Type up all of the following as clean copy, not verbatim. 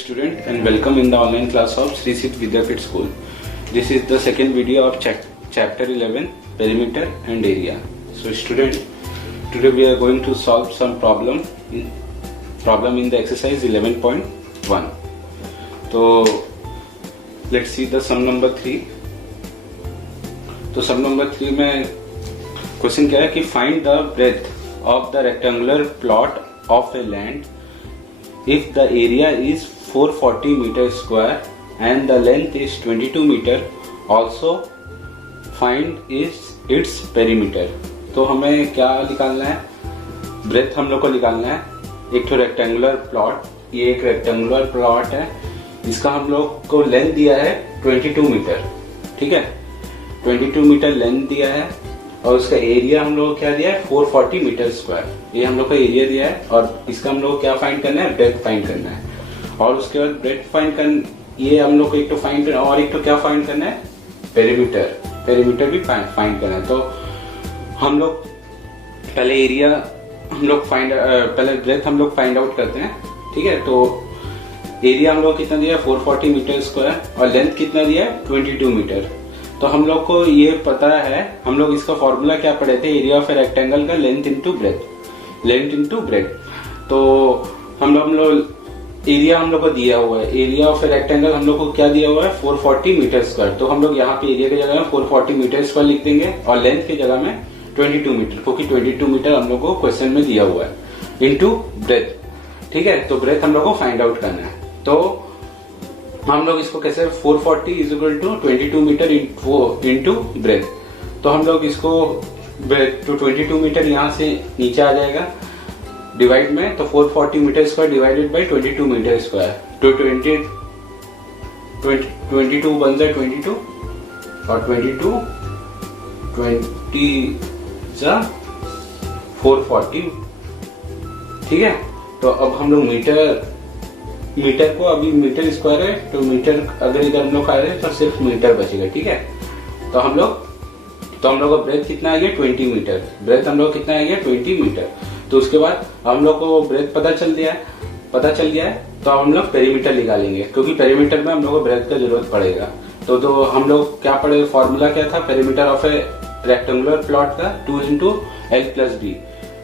student and welcome in the online class of Sri Siddh Vidyapit School. This is the second video of chapter 11 perimeter and area. So student, today we are going to solve some problem in the exercise 11.1. So let's see the sum number 3. तो sum number 3 में question क्या है कि find the breadth of the rectangular plot of a land if the area is 440 meter square and the length is 22 meter. Also find its perimeter. तो हमें क्या निकालना है? ब्रेथ हम लोग को निकालना है. एक तो रेक्टेंगुलर प्लॉट, ये एक रेक्टेंगुलर प्लॉट है, इसका हम लोग को लेंथ दिया है 22 मीटर. ठीक है, 22 मीटर लेंथ दिया है और उसका एरिया हम लोग को क्या दिया है 440 मीटर स्क्वायर. ये हम लोग का एरिया दिया है और इसका हम लोग क्या फाइंड करना है, ब्रेथ फाइंड करना है. और उसके बाद ब्रेथ फाइंड करना, ये हम लोग को एक तो फाइंड करना और एक तो क्या फाइंड करना है, पेरीमीटर भी फाइंड करना है. तो हम लोग पहले एरिया हम लोग पहले ब्रेथ हम लोग फाइंड आउट करते हैं. ठीक है, तो एरिया हम लोग कितना दिया है 440 मीटर स्क्वायर और लेंथ कितना दिया है 22 मीटर. तो हम लोग को ये पता है, हम लोग इसका फॉर्मूला क्या पढ़े थे, एरिया ऑफ ए रेक्टेंगल का लेंथ इनटू ब्रेथ. तो हम लोग एरिया हम लोग को दिया हुआ है, एरिया ऑफ ए रेक्टेंगल हम लोग को क्या दिया हुआ है 440 मीटर स्क्वायर. तो हम लोग यहाँ पे एरिया की जगह में 440 मीटर स्क्वायर लिख देंगे और लेंथ की जगह में 22 मीटर, क्योंकि 22 मीटर हम लोग को क्वेश्चन में दिया हुआ है इनटू ब्रेथ. ठीक है, तो ब्रेथ हम लोग को फाइंड आउट करना है. तो हम लोग इसको कैसे 440 is equal to 22 meter into breadth. तो हम लोग इसको तो 22 मीटर यहाँ से नीचे आ जाएगा डिवाइड में, तो 440 meter square divided by 22 meter square. तो 22 बन जाए 22 और 20 440. ठीक है, तो अब हम लोग मीटर को, अभी मीटर स्क्वायर है तो मीटर अगर इधर हम लोग आ रहे हैं तो सिर्फ मीटर बचेगा. ठीक है, तो हम लोग का ब्रेथ कितना आ गया 20 मीटर. ब्रेथ हम लोग कितना आ गया 20 मीटर. तो उसके बाद हम लोग को ब्रेथ पता चल गया है तो हम लोग पेरीमीटर निकालेंगे, क्योंकि पेरीमीटर में हम लोग को ब्रेथ का जरूरत पड़ेगा. तो हम लोग क्या पढ़े, फॉर्मूला क्या था, perimeter of a rectangular plot का 2 इंटू एल प्लस बी,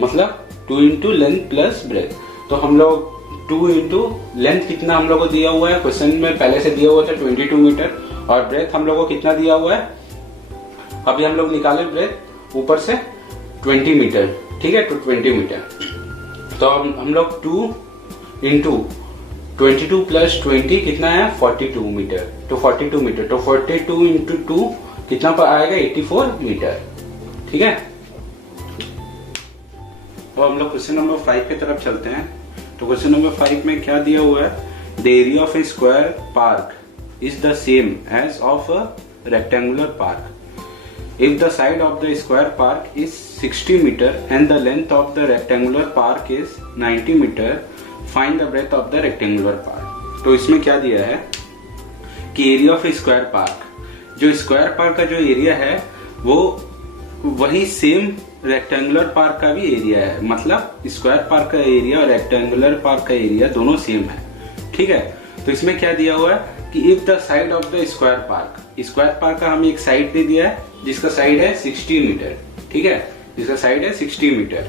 मतलब 2 इंटू लेंथ प्लस ब्रेथ. तो हम लोग 2 इंटू लेंथ कितना हम लोग को दिया हुआ है, क्वेश्चन में पहले से दिया हुआ था 22 मीटर और ब्रेथ हम लोग को कितना दिया हुआ है, अभी हम लोग निकाले ब्रेथ ऊपर से 20 मीटर. ठीक है, तो 20 मीटर. तो हम लोग 2 इंटू 22 प्लस 20 कितना है 42 मीटर. तो 42 मीटर, तो 42 इंटू 2 कितना पर आएगा 84 मीटर. ठीक है, तो हम लोग क्वेश्चन नंबर 5 की तरफ चलते हैं. तो क्वेश्चन नंबर 5 में क्या दिया हुआ है, the area of a square park is the same as of a rectangular park. If the side of the square park is 60 meter and the length of the rectangular park is 90 meter, find the breadth of the rectangular park. तो इसमें क्या दिया है कि area of a square park, जो square park का जो area है वो वही सेम रेक्टेंगुलर पार्क का भी एरिया है. मतलब स्क्वायर पार्क का एरिया और रेक्टेंगुलर पार्क का एरिया दोनों सेम है. ठीक है, तो इसमें क्या दिया हुआ है कि if the side of the square park का हमें एक साइड दे दिया है जिसका साइड है 60 मीटर. ठीक है, जिसका साइड है 60 meter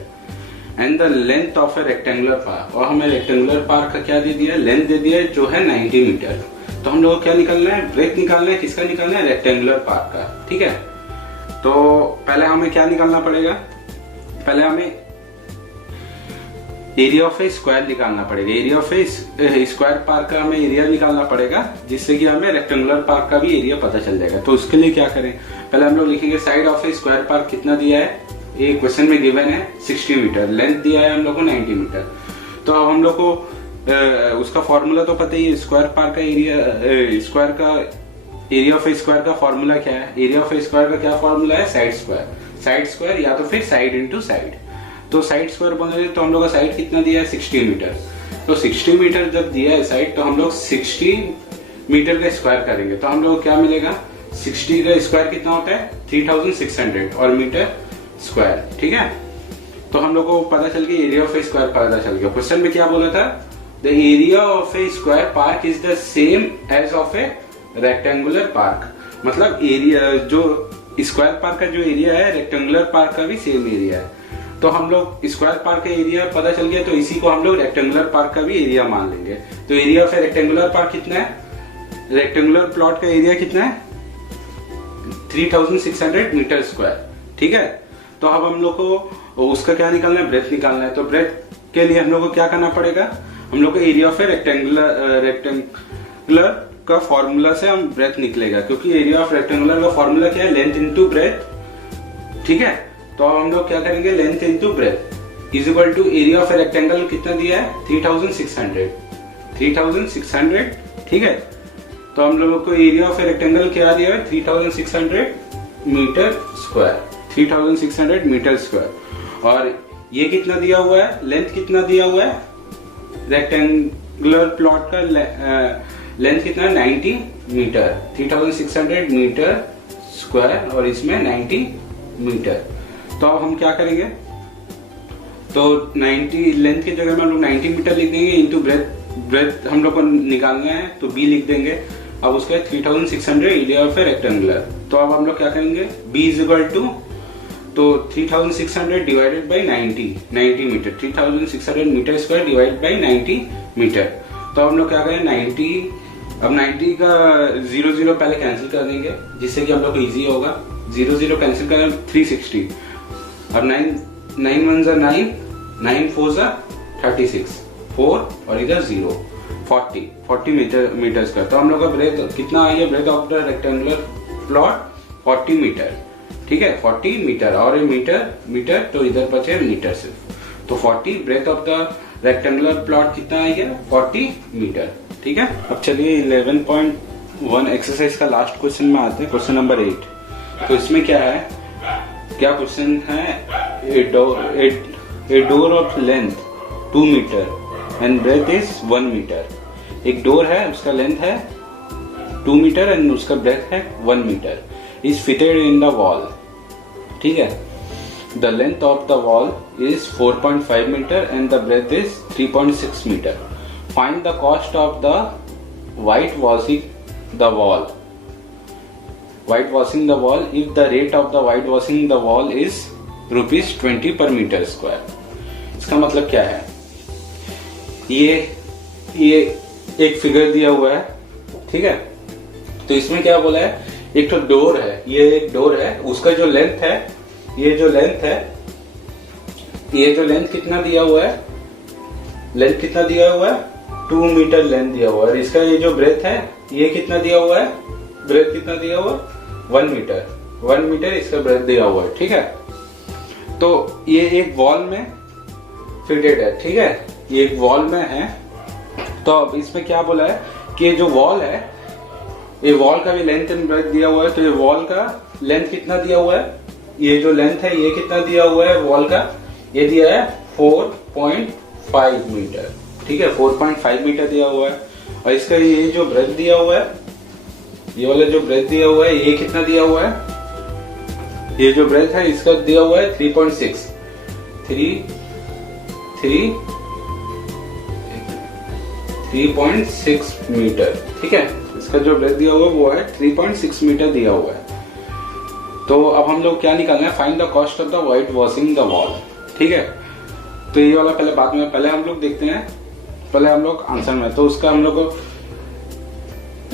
and the length of a rectangular park, और हमें रेक्टेंगुलर पार्क का क्या दे दिया है, लेंथ दे दिया है जो है 90 मीटर. तो हम लोग को क्या निकालना है, ब्रेथ निकालना है. किसका निकालना है, रेक्टेंगुलर पार्क का. ठीक है, तो पहले हमें क्या निकालना पड़ेगा, पहले हमें एरिया ऑफ ए स्क्वायर निकालना पड़ेगा. Area of a square park का हमें एरिया निकालना पड़ेगा, जिससे कि हमें रेक्टेंगुलर पार्क का भी एरिया पता चल जाएगा. तो उसके लिए क्या करें, पहले हम लोग लिखेंगे side of a square park कितना दिया है, ये क्वेश्चन में गिवन है 60 मीटर, लेंथ दिया है हम लोग को 90 मीटर. तो अब हम लोग को उसका फॉर्मूला तो पता ही है, स्क्वायर पार्क का एरिया, स्क्वायर का एरिया ऑफ ए स्क्वायर का फॉर्मूला क्या है, एरिया ऑफ ए स्क्वायर का क्या फॉर्मूला है, साइड स्क्वायर या तो फिर साइड इंटू साइड. तो साइड स्क्वायर बने तो हम लोग का साइड कितना दिया है 60 मीटर. तो 60 मीटर जब दिया है साइड, तो हम लोग 60 मीटर का स्क्वायर करेंगे तो हम लोग क्या मिलेगा, 60 का स्क्वायर कितना होता है 3600 और मीटर स्क्वायर. ठीक है, तो हम लोग को पता चल गया एरिया ऑफ ए स्क्वायर पता चल गया. क्वेश्चन में क्या बोला था, the area of a square park is the same as of a rectangular park. मतलब एरिया जो स्क्वायर पार्क का जो एरिया है रेक्टेंगुलर पार्क का भी सेम एरिया है। तो हम लोग स्क्वायर पार्क का एरिया पता चल गया, तो इसी को हम लोग रेक्टेंगुलर पार्क का भी एरिया मान लेंगे। तो area of a rectangular park कितना है, रेक्टेंगुलर प्लॉट का एरिया कितना है 3600 मीटर स्क्वायर। ठीक है, तो अब हम लोग को उसका क्या निकालना है, ब्रेथ निकालना है। तो ब्रेथ के लिए हम लोग को क्या करना पड़ेगा, हम लोग को एरिया ऑफ ए रेक्टेंगुलर का फॉर्मूला से हम ब्रेथ निकलेगा, क्योंकि एरिया ऑफ रेक्टेंगुलर का फॉर्मूला क्या है, लेंथ इनटू ब्रेथ। ठीक है, तो हम लोग क्या करेंगे, length into breadth is equal to area of a rectangle कितना दिया है 3600। ठीक है, तो हम लोगों को एरिया ऑफ ए रेक्टेंगल क्या दिया है 3600 मीटर स्क्वायर, 3600 मीटर स्क्वायर। और ये कितना दिया हुआ है, लेंथ कितना दिया हुआ है, रेक्टेंगुलर प्लॉट का लेंथ कितना है 90 मीटर, 3600 मीटर स्क्वायर और इसमें 90 मीटर। तो अब हम क्या करेंगे, तो 90 लेंथ की जगह में हम लोग 90 मीटर लिख देंगे, इंटू ब्रेथ हम लोग को निकालना है तो b लिख देंगे। अब उसके 3600 एरिया ऑफ ए रेक्टेंगुलर। तो अब हम लोग क्या करेंगे, b इज इक्वल टू, तो 3600 divided by 90 meter, 3600 meter square divide by 90 meter. तो हम लोग क्या करें 90, अब 90 का 0 पहले कैंसिल कर देंगे जिससे कि हम लोग को इजी होगा। 0 कैंसिल करें 360, अब 9 1 जा 9, 9 4 जा 36, 4 और इधर 0, 40 मीटर स्क्वायर। तो हम लोग का ब्रेथ कितना आई है, breadth of the rectangular plot 40 meter. ठीक है, 40 मीटर और ये मीटर तो इधर बचे मीटर सिर्फ। तो 40 breadth of the rectangular plot कितना आई है 40 मीटर। ठीक है, अब चलिए 11.1 एक्सरसाइज का लास्ट क्वेश्चन में आते हैं, क्वेश्चन नंबर 8। तो इसमें क्या है, क्या क्वेश्चन है, a door of length 2 meter and breadth is 1 meter. एक डोर है, उसका लेंथ है 2 मीटर एंड उसका ब्रेथ है 1 meter, is fitted in the wall. ठीक है, the length of the wall is 4.5 meter and the breadth is 3.6 meter. Find the cost of the white washing the wall if the rate of the white washing the wall is ₹20 per meter square। इसका मतलब क्या है, ये एक figure दिया हुआ है। ठीक है, तो इसमें क्या बोला है, एक तो डोर है, ये एक डोर है, उसका जो लेंथ है, ये जो लेंथ कितना दिया हुआ है, लेंथ कितना दिया हुआ है 2 मीटर लेंथ दिया हुआ है। और इसका ये जो ब्रेथ है, ये कितना दिया हुआ है, ब्रेथ कितना दिया हुआ है 1 मीटर इसका ब्रेथ दिया हुआ है। ठीक है, तो ये एक वॉल में फिटेड है। ठीक है, ये एक वॉल में है। तो अब इसमें क्या बोला है कि ये जो वॉल है, ये वॉल का भी लेंथ एंड ब्रेथ दिया हुआ है। तो ये वॉल का लेंथ कितना दिया हुआ है, ये जो लेंथ है ये कितना दिया हुआ है वॉल का, ये दिया है 4.5 मीटर। ठीक है, 4.5 मीटर दिया हुआ है। और इसका ये जो ब्रेथ दिया हुआ है, ये वाला जो ब्रेथ दिया हुआ है, ये कितना दिया हुआ है, ये जो ब्रेथ है इसका दिया हुआ है 3.6 मीटर। ठीक है, इसका जो ब्रेथ दिया हुआ है वो है 3.6 मीटर दिया हुआ है। तो अब हम लोग क्या निकालना है, find the cost of the white washing the wall. ठीक है, तो ये वाला पहले बाद में, पहले हम लोग देखते हैं, पहले हम लोग आंसर में। तो उसका हम लोग को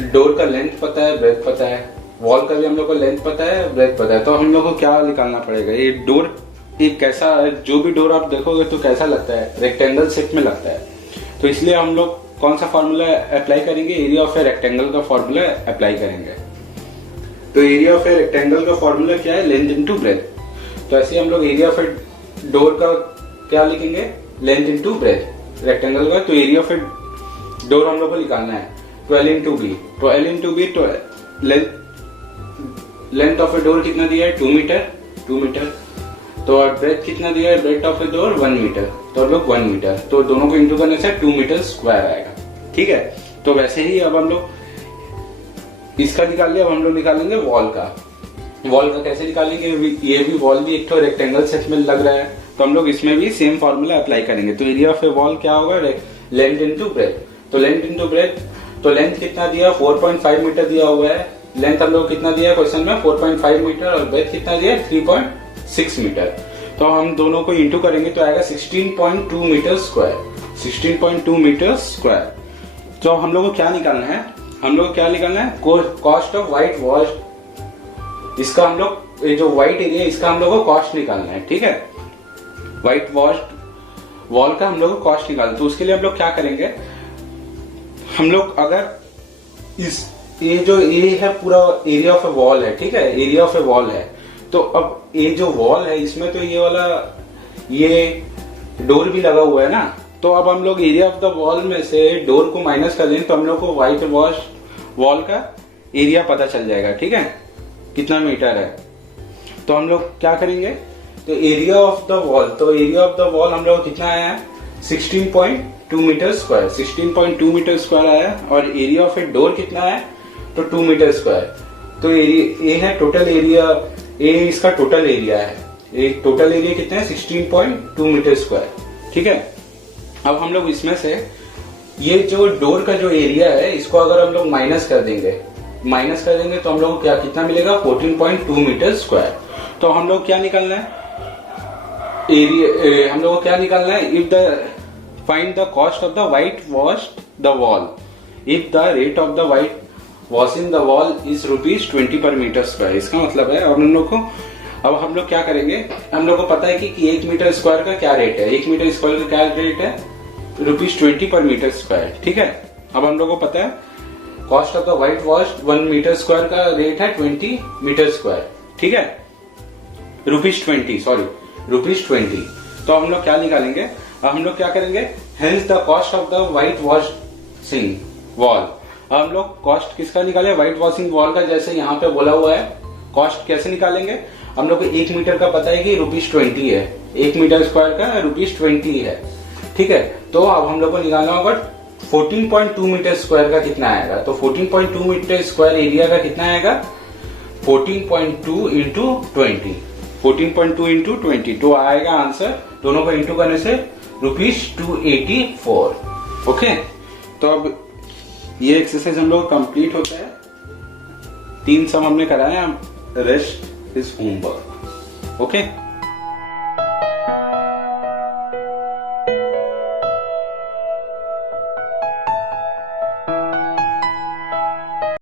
डोर का लेंथ पता है, ब्रेथ पता है, वॉल का भी हम लोग को लेंथ पता है, ब्रेथ पता है। तो हम लोग को क्या निकालना पड़ेगा, ये डोर एक कैसा, जो भी डोर आप देखोगे तो कैसा लगता है, रेक्टेंगल शेप में लगता है। तो इसलिए हम लोग कौन सा फॉर्मूला अप्लाई करेंगे, एरिया ऑफ ए रेक्टेंगल का फॉर्मूला अप्लाई करेंगे। तो एरिया ऑफ ए रेक्टेंगल का फॉर्मूला क्या है, लेंथ इनटू ब्रेथ। तो ऐसे हम लोग एरिया ऑफ ए डोर का क्या लिखेंगे, लेंथ इनटू ब्रेथ रेक्टेंगल का। तो एरिया ऑफ ए डोर हम लोग को निकालना है 12 इंटू बी। तो लेंथ ऑफ ए डोर कितना दिया है 2 मीटर। तो ब्रेथ कितना दिया है, breadth of a door 1 meter. तो हम लोग 1 मीटर, तो दोनों को इंटू करने से 2 मीटर स्क्वायर आएगा। ठीक है, तो वैसे ही अब हम लोग इसका निकाल लिया, अब हम लोग निकालेंगे वॉल का। वॉल का कैसे निकालेंगे, ये भी वॉल भी एक तो रेक्टेंगल शेप में लग रहा है, तो हम लोग इसमें भी सेम फॉर्मूला अप्लाई करेंगे। तो एरिया ऑफ ए वॉल क्या होगा, लेंथ इंटू ब्रेथ। तो लेंथ इंटू ब्रेथ, तो लेंथ कितना दिया 4.5 मीटर दिया हुआ है। लेंथ हम लोग कितना दिया क्वेश्चन में 4.5 मीटर और ब्रेथ कितना दिया 3.6 मीटर। तो हम दोनों को इंटू करेंगे तो आएगा 16.2 मीटर स्क्वायर। 16.2 metre square. तो हम लोग को क्या निकालना है, हम लोग क्या निकालना है कॉस्ट ऑफ व्हाइट वॉश। इसका हम लोग जो व्हाइट एरिया इसका हम लोग को कॉस्ट निकालना है, ठीक है। व्हाइट वॉश वॉल का हम लोग को कॉस्ट निकालना। तो उसके लिए हम लोग क्या करेंगे, हम लोग अगर इस ये जो ए है पूरा एरिया ऑफ ए वॉल है, ठीक है, एरिया ऑफ ए वॉल है। तो अब ये जो वॉल है इसमें तो ये वाला ये डोर भी लगा हुआ है ना। तो अब हम लोग एरिया ऑफ द वॉल में से डोर को माइनस कर दें तो हम लोग को व्हाइट वॉश वॉल का एरिया पता चल जाएगा, ठीक है, कितना मीटर है। तो हम लोग क्या करेंगे, तो एरिया ऑफ द वॉल, तो एरिया ऑफ द वॉल हम लोग कितना आया है 16.2 मीटर स्क्वायर। 16.2 मीटर स्क्वायर आया और एरिया ऑफ ए डोर कितना है तो 2 मीटर स्क्वायर। तो ये है टोटल एरिया, ये इसका टोटल एरिया है। ये टोटल एरिया कितना है 16.2 मीटर स्क्वायर, ठीक है। अब हम लोग इसमें से ये जो डोर का जो एरिया है इसको अगर हम लोग माइनस कर देंगे तो हम लोग को क्या कितना मिलेगा 14.2 मीटर स्क्वायर। तो हम लोग क्या निकालना है एरिया, हम लोग को क्या निकालना है if the find the cost of the white wash the wall if the rate of the white washing the wall is ₹20 पर मीटर स्क्वायर। इसका मतलब है अब हम लोग क्या करेंगे, हम लोग को पता है कि 1 मीटर स्क्वायर का क्या रेट है, 1 मीटर स्क्वायर का क्या रेट है ₹20 पर मीटर स्क्वायर, ठीक है। अब हम लोग को पता है cost of the white wash 1 meter square का रेट है 20 मीटर स्क्वायर, ठीक है, ₹20। तो हम लोग क्या निकालेंगे, अब हम लोग क्या करेंगे hence the cost of the white washing wall. हम लोग कॉस्ट किसका निकाले व्हाइट वॉशिंग वॉल का, जैसे यहाँ पे बोला हुआ है। कॉस्ट कैसे निकालेंगे, हम लोग को 1 मीटर का पता है कि ₹20 है, 1 मीटर स्क्वायर का ₹20 है, ठीक है। तो अब हम लोग को निकालना होगा 14.2 मीटर स्क्वायर का कितना आएगा। तो 14.2 मीटर स्क्वायर एरिया का कितना आएगा 14.2 इंटू 20, 14.2 इंटू 20। तो आएगा आंसर दोनों को इंटू करने से ₹284। ओके, तो अब ये एक्सरसाइज हम लोग कंप्लीट होता है। 3 सम हमने कराया, रेस्ट इज होमवर्क। ओके।